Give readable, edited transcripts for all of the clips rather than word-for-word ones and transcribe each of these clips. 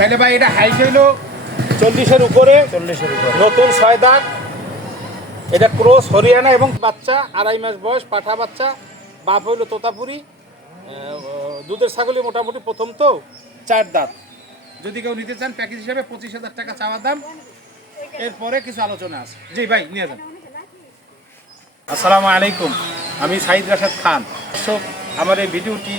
তাহলে ভাই এটা হাইট হইলো 40-এর উপরে, নতুন 6 দাঁত। এটা ক্রস হরিয়ানা এবং বাচ্চা 2.5 মাস বয়স, পাঠা বাচ্চা। বাপ হইলো তোতাপুরি। দুধের ছাগলই মোটামুটি প্রথম তো 4 দাঁত। যদি কেউ নিতে চান প্যাকেজ হিসেবে 25,000 টাকা চাওয়া দাম, এরপরে কিছু আলোচনা আছে। জি ভাই নিয়ে যান। আসসালামু আলাইকুম, আমি সাইদ রাশেদ খান। দর্শক, আমার এই ভিডিওটি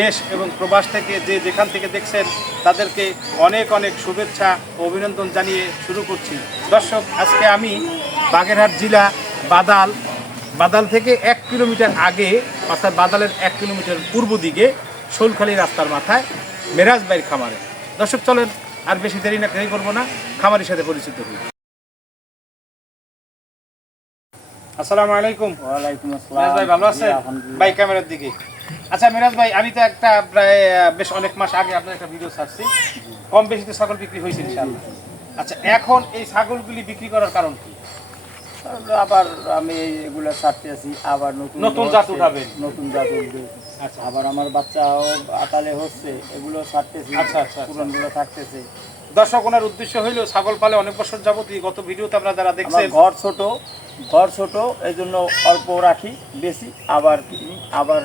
দেশ এবং প্রবাস থেকে যে যেখান থেকে দেখছেন তাদেরকে অনেক অনেক শুভেচ্ছা ও অভিনন্দন জানিয়ে শুরু করছি। দর্শক, আজকে আমি বাগেরহাট জেলা বাদাল থেকে 1 কিলোমিটার আগে, অর্থাৎ বাদালের 1 কিলোমিটার পূর্ব দিকে শোলখালি রাস্তার মাথায় মেরাজ ভাইয়ের খামারে। দর্শক চলেন আর বেশি দেরি করবো না, খামারের সাথে পরিচিত হই। আসসালামু আলাইকুম। ওয়ালাইকুম আসসালাম। মিরাজ ভাই ভালো আছেন? ভাই ক্যামেরার দিকে। আচ্ছা মিরাজ ভাই, আমি তো একটা প্রায় বেশ অনেক মাস আগে আপনার একটা ভিডিও ছাড়ছি, কম বেশি তো ছাগল বিক্রি হয়েছে ইনশাআল্লাহ। আচ্ছা, এখন এই ছাগলগুলি বিক্রি করার কারণ কি? আবার আমি এগুলা ছাড়তে আছি, আবার নতুন জাত উঠাবেন। নতুন জাত উঠবে। আচ্ছা, আবার আমার বাচ্চাও আতালে হচ্ছে, এগুলো ছাড়তেছি। আচ্ছা আচ্ছা, পুরানগুলো থাকতেছে। দর্শক, ওনার উদ্দেশ্য হইল ছাগল পালে অনেক বছর যাবত, গত ভিডিওতে আপনারা যারা দেখছেন ঘর ছোট, এই জন্য অল্প রাখি, বেশি আবার কিনি, আবার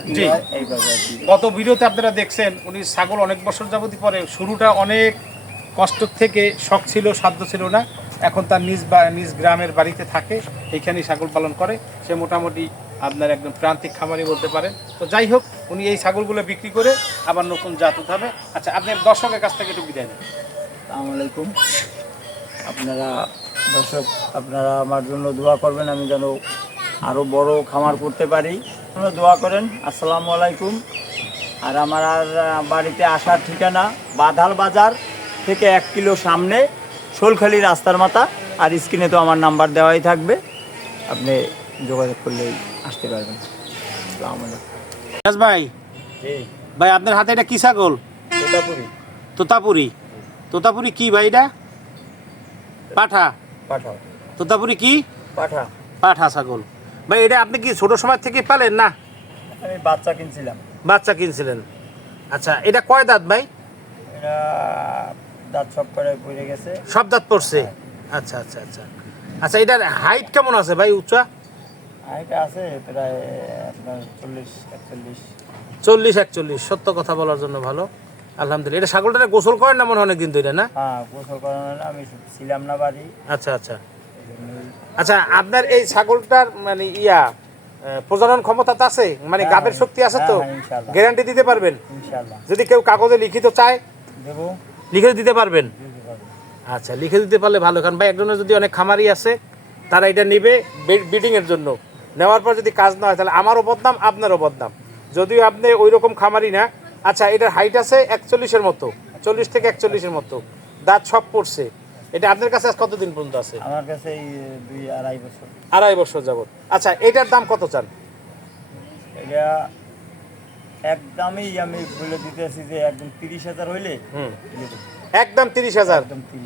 এইভাবে। গত ভিডিওতে আপনারা দেখছেন উনি ছাগল অনেক বছর যাবতই পরে, শুরুটা অনেক কষ্ট থেকে, শখ ছিল, সাধ্য ছিল না। এখন তার নিজ গ্রামের বাড়িতে থাকে, এইখানেই ছাগল পালন করে। সে মোটামুটি আপনার একদম প্রান্তিক খামারি বলতে পারেন। তো যাই হোক, উনি এই ছাগলগুলো বিক্রি করে আবার নতুন জাত উঠাবে। আচ্ছা, আপনার দর্শকের কাছ থেকে একটু বিদায় নেন। আসসালামু আলাইকুম। দর্শক, আপনারা আমার জন্য দোয়া করবেন, আমি যেন আরও বড় খামার করতে পারি। আপনারা দোয়া করেন। আসসালামু আলাইকুম। আর আমার বাড়িতে আসার ঠিকানা বাদাল বাজার থেকে 1 কিলো সামনে শোলখালি রাস্তার মাথা। আর স্ক্রিনে তো আমার নাম্বার দেওয়াই থাকবে, আপনি যোগাযোগ করলেই আসতে পারবেন। আসসালামু আলাইকুম। ভাই ভাই, আপনার হাতে এটা কি ছাগল? তোতাপুরি কি ভাই? এটা পাঠা। তোতাপুরি কি? পাঠা ছাগল। ভাই, এটা আপনি কি ছোট সময় থেকে পালেন না? আমি বাচ্চা কিনছিলেন। আচ্ছা, এটা কয় দাঁত ভাই? এটা দাঁত সব করে পড়ে গেছে। সব দাঁত পড়ছে? আচ্ছা আচ্ছা আচ্ছা আচ্ছা, এটার হাইট কেমন আছে ভাই? উচ্চা হাইট আছে প্রায় আপনার 40-41। সত্য কথা বলার জন্য ভালো, আলহামদুলিল্লাহ। এটা ছাগলটা গোসল করেন না মনে অনেকদিন ধরে না? হ্যাঁ, গোসল করানো, আমি ছিলাম না বাড়ি। আচ্ছা আচ্ছা আচ্ছা, আপনার এই ছাগলটার মানে প্রজনন ক্ষমতা আছে, মানে গাবের শক্তি আছে তো? গ্যারান্টি দিতে পারবেন? ইনশাআল্লাহ। যদি কেউ কাগজে লিখিত চায় দেব, লিখে দিতে পারবেন? আচ্ছা, লিখে দিতে পারলে ভালো। কারণ ভাই, একজনের যদি অনেক খামারি আছে, তারা এটা নেবে ব্রিডিংয়ের জন্য। নেওয়ার পর যদি কাজ না হয়, তাহলে আমারও বদনাম, আপনারও বদনাম, যদিও আপনি ওই রকম খামারি না। আচ্ছা, এটার হাইট আছে 41-এর মতো, 40 থেকে 41-এর মতো, দাঁত সব পড়ছে। এটা আপনার কাছে কতদিন পর্যন্ত আছে? আমার কাছে 2-2.5 বছর। 2.5 বছর যাবত। আচ্ছা, এটার দাম কত চান? এটা একদমই আমি বলে দিতেছি যে একদম 30,000 হইলে। একদম 30,000?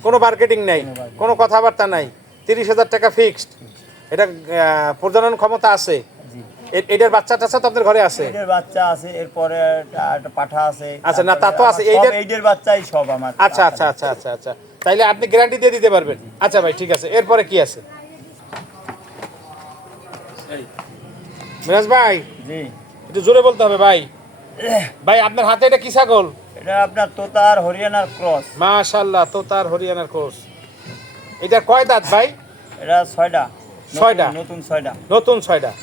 কোনো মার্কেটিং নাই, কোনো কথাবার্তা নাই, 30,000 টাকা ফিক্সড। এটা প্রজনন ক্ষমতা আছে? এটার বাচ্চা টাচ্চা তো আপনার ঘরে আছে? এটার বাচ্চা আছে, এরপরে একটা পাঠা আছে। আচ্ছা, না তা তো আছে, এইটার বাচ্চাই সব আমার। আচ্ছা আচ্ছা আচ্ছা আচ্ছা আচ্ছা, তাইলে আপনি গ্যারান্টি দিয়ে দিতে পারবেন? আচ্ছা ভাই, ঠিক আছে। এরপরে কি আছে মিরাজ ভাই? জি, একটু জোরে বলতে হবে ভাই। ভাই, আপনার হাতে এটা কি ছাগল? এটা আপনার তোতার হরিয়ানার ক্রস। মাশাআল্লাহ, তোতার হরিয়ানার ক্রস। এটা কয় দাঁত ভাই? এটা 6টা। নতুন 6টা।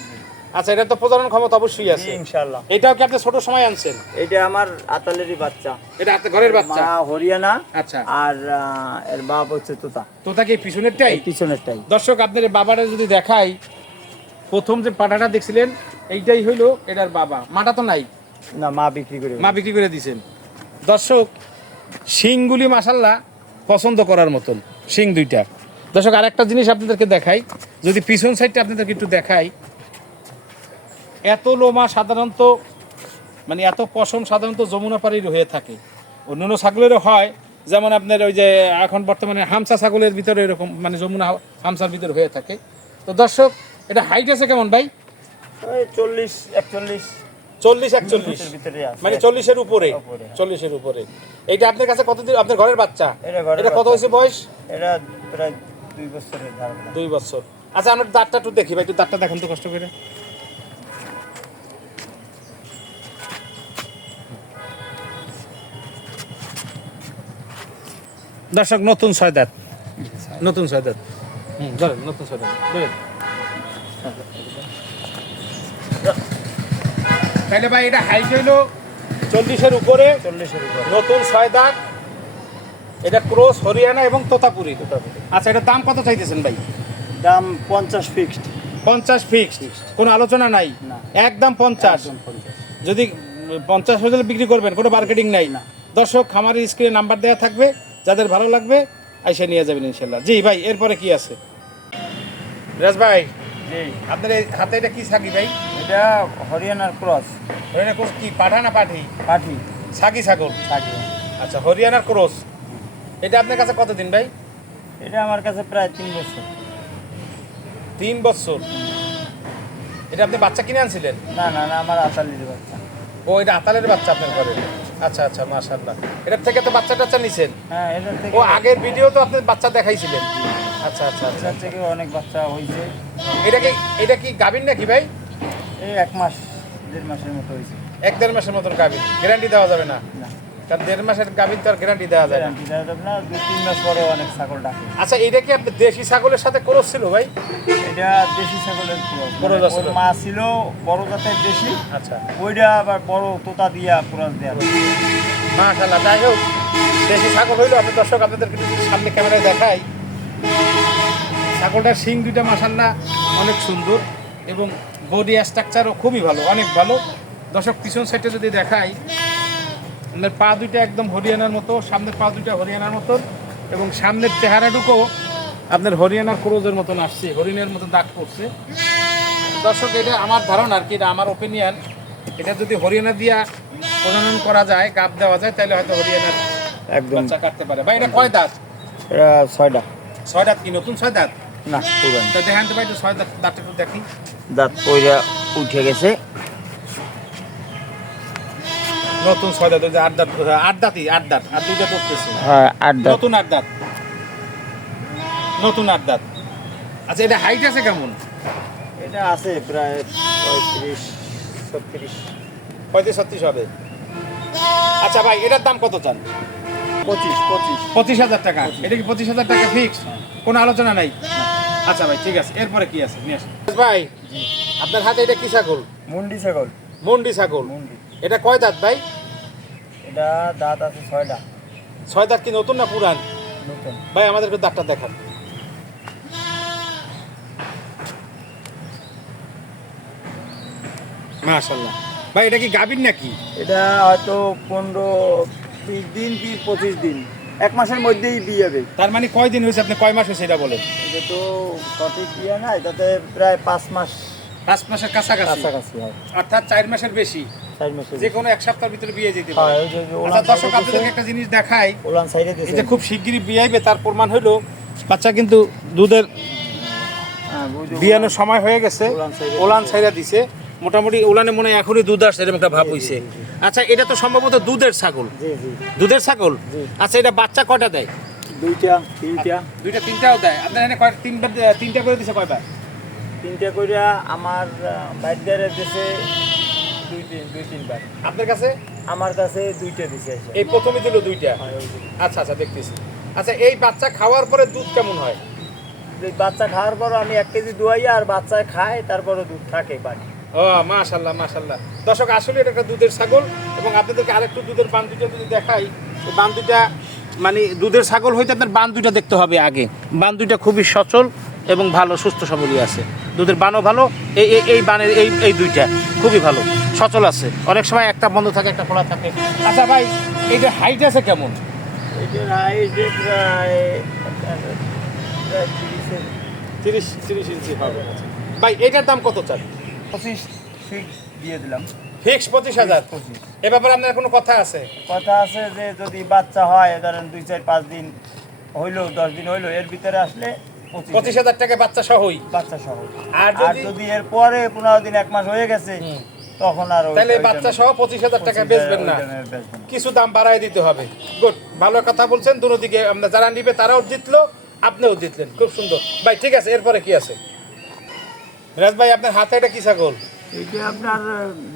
আচ্ছা, এটা তো প্রজনন ক্ষমতা অবশ্যই আছে ইনশাআল্লাহ। এটাও কি আপনি ছোট সময় আনছেন? এটা আমার আতালেরই বাচ্চা। এটা আপনার ঘরের বাচ্চা? মা হরিয়ানা। আচ্ছা, আর এর বাপ হচ্ছে তোতা কি পিছনেরটাই? পিছনেরটাই। দর্শক, আপনার বাবাটা যদি দেখাই, প্রথম যে পাটাটা দেখছিলেন এইটাই হইলো এটার বাবা। মাটা তো নাই না, মা বিক্রি করে দিয়েছেন। দর্শক, শিংগুলি মাশাআল্লাহ পছন্দ করার মতন শিং দুইটা। দর্শক, আরেকটা জিনিস আপনাদেরকে দেখাই, যদি পিছন সাইডটা আপনাদেরকে একটু দেখাই, এত লোমা সাধারণত, মানে এত পশম সাধারণত যমুনা পাড়ির হয়ে থাকে। অন্যান্য ছাগলেরও হয়, যেমন আপনার ওই যে এখন বর্তমানে হামসা ছাগলের ভিতরে এরকম, মানে যমুনা হামসার ভিতরে হয়ে থাকে। তো দর্শক, এটা হাইট আছে কেমন ভাই? 40-41। 40-41 ভিতরে আছে। মানে 40-এর উপরে। উপরে। 40-এর উপরে। এইটা আপনার কাছে কতদিন, আপনার ঘরের বাচ্চা? এটা কত বাচ্চা। হয়েছে বয়স? এটা প্রায় 2 বছরের ধারণা। 2 বছর। আচ্ছা আমরা দাঁতটা একটু দেখি ভাই, একটু দাঁতটা দেখেন তো কষ্ট করে। দর্শক নতুন 6 দাঁত, নতুন 6 দাঁত। ধরেন নতুন 6 দাঁত ধরেন। তাহলে ভাই এটা হাইট হইলো 40-এর উপরে, 40-এর উপরে। নতুন 6 দাঁত। এটা ক্রস হরিয়ানা এবং তোতাপুরি। আচ্ছা এটার দাম কত চাইতেছেন ভাই? দাম 50 ফিক্সড। 50 ফিক্সড, কোনো আলোচনা নাই? না। একদম 50। যদি 50 হলে বিক্রি করবেন, কোনো মার্কেটিং নাই? না। দর্শক খামারের স্ক্রিনে নাম্বার দেওয়া থাকবে, যাদের ভালো লাগবে আইসা নিয়ে যাবেন ইনশাল্লাহ। জি ভাই, এরপরে কি আছে? রাজ ভাই জি, আপনার এই হাতে এটা কি ছাগি ভাই? এটা হরিয়ানার ক্রস। হরিয়ানা ক্রস কি পাঠা না পাঠি? পাঠি ছাগি ছাগল। থাকে। আচ্ছা হরিয়ানার ক্রস। এটা আপনার কাছে কতদিন ভাই? এটা আমার কাছে প্রায় 3 বছর। 3 বছর। এটা আপনি বাচ্চা কিনে আনছিলেন? না না না, আমার আতালির বাচ্চা। ও এটা আতালের বাচ্চা আপনার ঘরে? আচ্ছা আচ্ছা মাশাআল্লাহ। এটার থেকে তো বাচ্চা টাচ্চা নিছেন? হ্যাঁ, এটা থেকে ও আগের ভিডিও তো আপনি বাচ্চা দেখাইছিলেন। আচ্ছা আচ্ছা আচ্ছা। এটা থেকে অনেক বাচ্চা হয়েছে। এটা কি গাভীর নাকি ভাই? এই 1 মাস 1.5 মাসের মতো হয়েছে। 1-1.5 মাসের মতন গাভীর। গ্যারান্টি দেওয়া যাবে না? না, কারণ 1.5 মাসের গাভীর তো আর গ্যারান্টি দেওয়া যায় না। গ্যারান্টি দেওয়া যাবে না। 2-3 মাস পরে অনেক ছাগল ডাকে। আচ্ছা এটা কি আপনি দেশি ছাগলের সাথে ক্রস ছিল ভাই? এটা দেশি ছাগলের ক্রস। ক্রস আছে। ওর মা ছিল বড় জাতের দেশি, আচ্ছা ওইটা আবার বড় তোতা দিয়া ক্রস দেয়া। মাশাআল্লাহ। যাই হোক দেশি ছাগল হইলো, আপনি দর্শক আপনাদেরকে যদি সামনে ক্যামেরায় দেখাই, ছাগলটার শিং দুইটা মাশাআল্লাহ অনেক সুন্দর এবং বডি স্ট্রাকচারও খুবই ভালো, অনেক ভালো। দর্শক পিছন সাইডে যদি দেখাই, আপনার পা দুইটা একদম হরিয়ানার মতো, সামনের পা দুইটা হরিয়ানার মতো এবং সামনের চেহারাটুকু আপনার হরিয়ানার ক্রোজের মতন আসছে, হরিণের মতো দাগ পড়ছে। দর্শক এটা আমার ধারণা আর কি, এটা আমার ওপিনিয়ন। এটা যদি হরিয়ানা দিয়া প্রজনন করা যায়, গাব দেওয়া যায়, তাহলে হয়তো হরিয়ানার একদম। বাচ্চা কাটতে পারে। ভাই এটা কয় দাঁত? এটা 6টা। 6 দাঁত কি নতুন 6 দাঁত? না, পুরান। তা দেখান তো ভাই, একটু 6 দাঁত দাঁতটা একটু দেখি। দাঁত পয়রা উঠে গেছে। নতুন 6 দাঁত, ওই যে 8 দাঁত, 8 দাঁতই, 8 দাঁত আর দুইটা পড়তেছে। হ্যাঁ, 8 দাঁত। নতুন 8 দাঁত, নতুন 8 দাঁত। আচ্ছা এটা হাইট আছে কেমন? এটা আছে প্রায় 35-36। 35-36 হবে। আচ্ছা ভাই এটার দাম কত চান? 25,000 টাকা। এটা কি 25,000 টাকা ফিক্স? কোনো আলোচনা নাই? আচ্ছা ভাই ঠিক আছে, এরপরে কি আছে নিয়ে আসেন ভাই। আপনার হাতে এটা কি ছাগল? মুন্ডি ছাগল। মন্ডি ছাগল। মুন্ডি। এটা কয় দাঁত ভাই? এটা দাঁত আছে 6টা। 6 দাঁত কি নতুন না পুরান? নতুন। ভাই আমাদেরকে দাঁতটা দেখান। মাশাআল্লাহ। ভাই এটা কি গাভীর নাকি? এটা হয়তো 15-20 দিন কি 25 দিন, 1 মাসের মধ্যেই বিয়ে হবে। তার মানে কয় দিন হয়েছে, আপনি কয় মাস হয়েছে এটা বলেন? এটা তো সঠিক বিয়ে নাই, তাতে প্রায় 5 মাস 5 মাসের কাছাকাছি, কাছাকাছি হয়। অর্থাৎ 4 মাসের বেশি। 4 মাসের। যে কোনো 1 সপ্তাহের ভিতরে বিয়ে যেতে হ্যাঁ, পারে। ওই যে আচ্ছা দর্শক আপনাদেরকে একটা জিনিস দেখাই, ওলান সাইডে এই দিয়েছে। যে খুব শিগগিরই বিয়ে আইবে, তার প্রমাণ হলো বাচ্চা কিন্তু দুধের হ্যাঁ, ওই যে বিয়ানোর সময় হয়ে গেছে, ওলান ছাইড়া ওলান ছাইরা দিছে। মোটামুটি ওলানে মনে হয় এখনই দুধ আসছে, এরকম একটা ভাব হইছে। আচ্ছা এটা তো সম্ভবত দুধের ছাগল। জি জি। দুধের ছাগল। জি। আচ্ছা এটা বাচ্চা কয়টা দেয়? 2টা 3টা। 2টা 3টাও দেয়। আপনার এখানে কয় 3টা করে দিছে কয়বার? 3টা কইরা আমার বাইদারে দেশে 2-3 বার। আপনার কাছে? আমার কাছে 2টা দিছে। এই প্রথমে দিল 2টা। আচ্ছা আচ্ছা দেখতেছি। আচ্ছা এই বাচ্চা খাওয়ার পরে দুধ কেমন হয়? বাচ্চা খাওয়ার পর আমি 1 কেজি দুয়াই, আর বাচ্চা খায় তারপরে দুধ থাকে বাকি। ও মাশাআল্লাহ মাশাআল্লাহ। দর্শক আসলে এটা একটা দুধের ছাগল এবং আপনাদেরকে আরেকটু দুধের বান দুইটা যদি দেখাই, এই বান দুইটা মানে দুধের ছাগল হইতে আপনার বান দুইটা দেখতে হবে আগে। বান দুইটা খুবই সচল এবং ভালো, সুস্থ সবলই আছে। দুধের বানও ভালো, এই বানের এই দুইটা খুবই ভালো, সচল আছে। অনেক সময় একটা বন্ধ থাকে, একটা খোলা থাকে। আচ্ছা ভাই এইটা হাইট আছে কেমন? এটা হাইট প্রায় 30 ইঞ্চি হবে। ভাই এটার দাম কত চান? 25 ফিক্স দিয়ে দিলাম। ফিক্স 25,000। 25। এ ব্যাপারে আপনার কোনো কথা আছে? কথা আছে যে যদি বাচ্চা হয়, ধরেন 2-4-5 দিন হইলো, 10 দিন হইলো, এর ভিতরে আসলে 25,000 টাকা বাচ্চা সহই। বাচ্চা সহ। আর আর যদি এর পরে 15 দিন 1 মাস হয়ে গেছে, তখন আর তাহলে বাচ্চা সহ 25,000 টাকা বেচবেন না, কিছু দাম বাড়ায় দিতে হবে। গুড, ভালো কথা বলছেন। দুটো দিকে আমরা যারা নিবে তারাও জিতলো, আপনিও জিতলেন, খুব সুন্দর ভাই। ঠিক আছে, এরপরে কি আছে মিরাজ ভাই? আপনার হাতে এটা কি ছাগল? এটা আপনার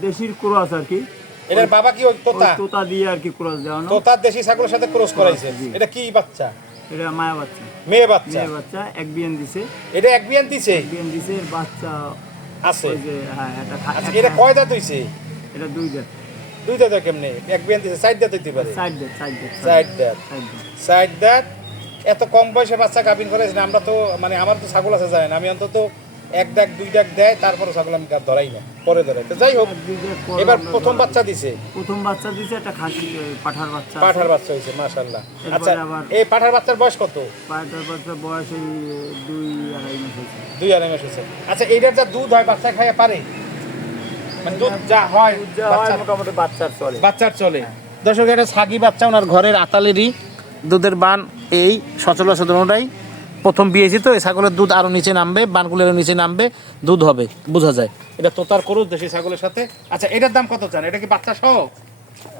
দেশির ক্রস আর কি। এটার বাবা কি ওই তোতা? তোতা দিয়ে আর কি ক্রস দেওয়ানো। তোতা দেশি ছাগলের সাথে ক্রস করাইছে। এটা কি বাচ্চা? এটা মায়া বাচ্চা, মেয়ে বাচ্চা। মেয়ে বাচ্চা এক বিয়ান দিছে। এটা এক বিয়ান দিছে? বিয়ান দিছে, এর বাচ্চা আছে। ওই যে হ্যাঁ এটা আচ্ছা, এটা কয় দাঁত হইছে? এটা দুই দাঁত। দুই দাঁত কেমনে? এক বিয়ান দিছে, চার দাঁত হইতে পারে। চার দাঁত, চার দাঁত, চার দাঁত, চার দাঁত। চার দাঁত। এত কম বয়সে বাচ্চা গাভিন করেছে না। আমরা তো মানে আমার তো ছাগল আছে যায় না, আমি অন্তত এক ডাক দুই ডাক দেয় তারপরে ছাগল আমি ধরাই না, পরে ধরাই। তো যাই হোক, এবার প্রথম বাচ্চা দিছে। প্রথম বাচ্চা দিছে একটা খাসি পাঠার বাচ্চা। পাঠার বাচ্চা হইছে, মাশাআল্লাহ। এরপরে আচ্ছা, আবার এই পাঠার বাচ্চার বয়স কত? পাঠার বাচ্চার বয়স এই 2-2.5 মাস হয়েছে। 2-2.5 মাস হয়েছে। আচ্ছা, এইটার যা দুধ হয় বাচ্চা খাইয়া পারে? মানে দুধ যা হয় বাচ্চার মোটামুটি বাচ্চার চলে। বাচ্চার চলে। দর্শক, এটা ছাগি বাচ্চা, ওনার ঘরের আতালেরই দুধের বান এই সচরাচরটাই প্রথম বিয়েছি। তো এই ছাগলের দুধ আরো নিচে নামবে, বানগুলোর নিচে নামবে, দুধ হবে, বোঝা যায়। এটা তোতার করুস দেশি ছাগলের সাথে। আচ্ছা, এটার দাম কত চান? এটা কি বাচ্চা সহ?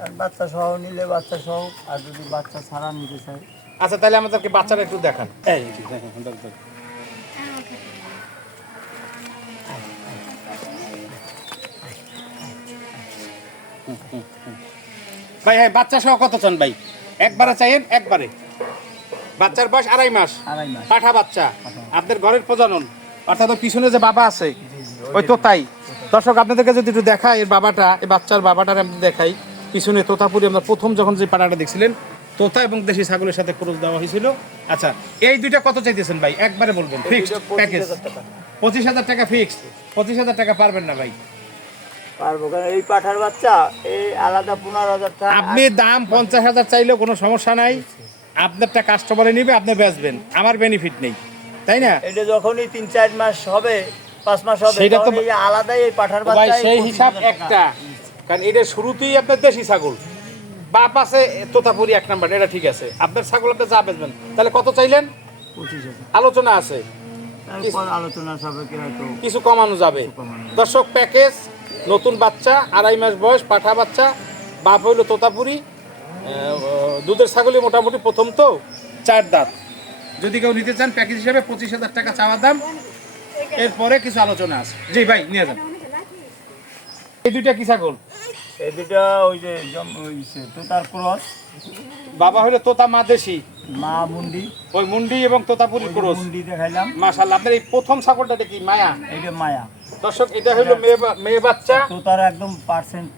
আর বাচ্চা সহ নিলে বাচ্চা সহ, আর যদি বাচ্চা ছাড়া নিতে চাই। আচ্ছা, তাহলে আমাদেরকে বাচ্চাটা একটু দেখান। এই ভাই, হ্যাঁ, বাচ্চা সহ কত চান ভাই? একবারে চাইেন, একবারে। বাচ্চার বয়স 2.5 মাস, 2.5 মাস পাঠা বাচ্চা, আপনার ঘরের প্রজনন, অর্থাৎ ওই পিছনে যে বাবা আছে ওই তোতাই। দর্শক, আপনাদেরকে যদি একটু দেখাই এর বাবাটা, এই বাচ্চার বাবাটার আমি দেখাই। পিছনে তোতাপুরি, আমরা প্রথম যখন যে পাটাটা দেখছিলেন তোতা এবং দেশি ছাগলের সাথে ক্রস দেওয়া হয়েছিল। আচ্ছা, এই দুইটা কত চাইতেছেন ভাই? একবারে বলবেন। ফিক্সড প্যাকেজ 25,000 টাকা ফিক্সড। 25,000 টাকা পারবেন না ভাই? পারবো, কারণ এই পাঠার বাচ্চা এই আলাদা 15,000 টাকা। আপনি দাম 50,000 চাইলেও কোনো সমস্যা নাই, আপনারটা কাস্টমারে নিবে, আপনি বেচবেন, আমার বেনিফিট নেই, তাই না? এটা যখনই 3-4 মাস হবে, 5 মাস হবে, সেটা তো তখন এই আলাদাই এই পাঠার ভাই বাচ্চা সেই হিসাব একটা। কারণ এটা শুরুতেই আপনার দেশি ছাগল, বাপ আছে তোতাপুরি 1 নাম্বার, এটা ঠিক আছে। আপনার ছাগল আপনি যা বেচবেন, তাহলে কত চাইলেন? 25,000। আলোচনা আছে, তারপর আলোচনা সাপেক্ষে হয়তো কিছু কমানো যাবে। কমানো যাবে। দর্শক, প্যাকেজ নতুন বাচ্চা, 2.5 মাস বয়স, পাঠা বাচ্চা, বাপ হইল তোতাপুরি, দুধের ছাগলই মোটামুটি প্রথম, তো 4 দাঁত। যদি কেউ নিতে চান প্যাকেজ হিসাবে 25,000 টাকা চাওয়া দাম, এরপরে কিছু আলোচনা আছে। জি ভাই, নিয়ে যান। এই দুইটা কি ছাগল? এই দুটা ওই যে তোতার ক্রস, বাবা হইলো তোতা, মা দেশি, মা মুন্ডি। ওই মুন্ডি এবং তোতাপুরি ক্রস। মুন্ডি দেখাইলাম। মাশাআল্লাহ, আপনার এই প্রথম ছাগলটা কি মায়া? এইটা মায়া। দর্শক, এটা হইলো মেয়ে বাচ্চা, তোতার একদম পার্সেন্ট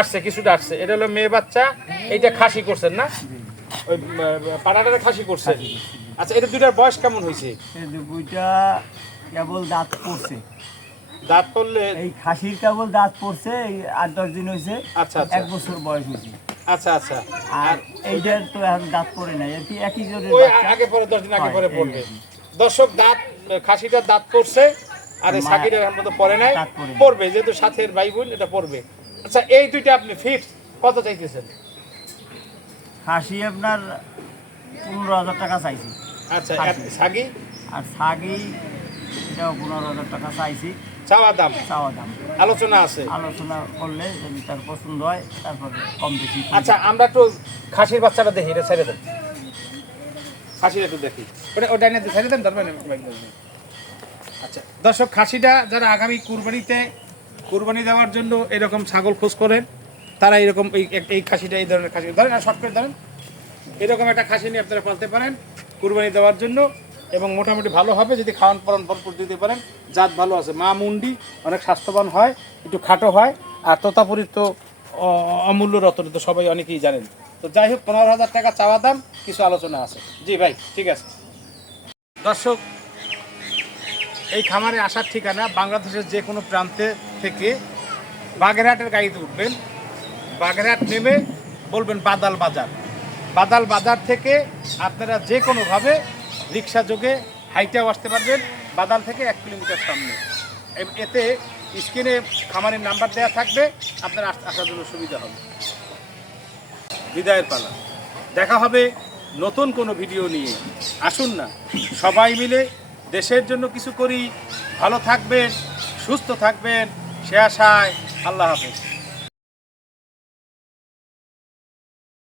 আসছে, কিছুটা আসছে। এটা হলো মেয়ে বাচ্চা, এইটা খাসি করছেন না? ওই পাটাটা খাসি করছে। আচ্ছা, এটা দুইটার বয়স কেমন হয়েছে? এই দুইটা কেবল দাঁত পড়ছে। দাঁত পড়লে? এই খাসির কেবল দাঁত পড়ছে, এই 8-10 দিন হয়েছে। আচ্ছা আচ্ছা, 1 বছর বয়স হয়েছে। আচ্ছা আচ্ছা। আর এইটার তো এখন দাঁত পড়ে নাই, আর কি একই জোরের ওই বাচ্চা। আগে পরে 10 দিন আগে হয়, পরে এই পড়বে। আর কি। দর্শক, দাঁত খাসিটার দাঁত পড়ছে, আর এই সাকিটার এখন তো পড়ে নাই, দাঁত পড়ে নাই। পড়বে, যেহেতু সাথের ভাই বোন, এটা পড়বে। আচ্ছা, এই দুইটা আপনি ফিক্সড কত চাইতেছেন? খাসি আপনার 15,000 টাকা চাইছি। আচ্ছা, খাসি। সাগি আর ছাগি এটাও 15,000 টাকা চাইছি চাওয়া দাম, চাওয়া দাম। আলোচনা আছে। আলোচনা করলে যদি তার পছন্দ হয় তারপরে কম বেশি করে আচ্ছা, আমরা একটু খাসির বাচ্চাটা দেখি, এটা ছেড়ে দেন, খাসিটা একটু দেখি, ওটা এনে ছেড়ে দেন, তারপরে আচ্ছা দর্শক, খাসিটা যারা আগামী কুরবানি দেওয়ার জন্য এরকম ছাগল খোঁজ করেন, তারা এরকম এই খাসিটা, এই ধরনের খাসি ধরেন, আর শর্ট করে ধরেন, এরকম একটা খাসি নিয়ে আপনারা পালতে পারেন কুরবানি দেওয়ার জন্য, এবং মোটামুটি ভালো হবে যদি খাওয়ান পরান ভরপুর দিতে পারেন। জাত ভালো আছে, মা মুন্ডি অনেক স্বাস্থ্যবান হয়, একটু খাটো হয়, আর তোতাপুরির তো অমূল্য রতন, তো সবাই অনেকেই জানেন। তো যাই হোক, 15,000 টাকা চাওয়া দাম, কিছু আলোচনা আছে। জি ভাই, ঠিক আছে। দর্শক, এই খামারে আসার ঠিকানা বাংলাদেশের যে কোনো প্রান্তে থেকে বাগেরহাটের গাড়িতে উঠবেন, বাগেরহাট নেমে বলবেন বাদাল বাজার, বাদাল বাজার থেকে আপনারা যে কোনোভাবে রিক্সা যোগে হাইটেও আসতে পারবেন, বাদাল থেকে 1 কিলোমিটার সামনে। এতে স্ক্রিনে খামারের নাম্বার দেওয়া থাকবে, আপনার আসার জন্য সুবিধা হবে। বিদায়ের পালা, দেখা হবে নতুন কোনো ভিডিও নিয়ে। আসুন না, সবাই মিলে দেশের জন্য কিছু করি। ভালো থাকবেন, সুস্থ থাকবেন, সে আশায় আল্লাহ হাফেজ।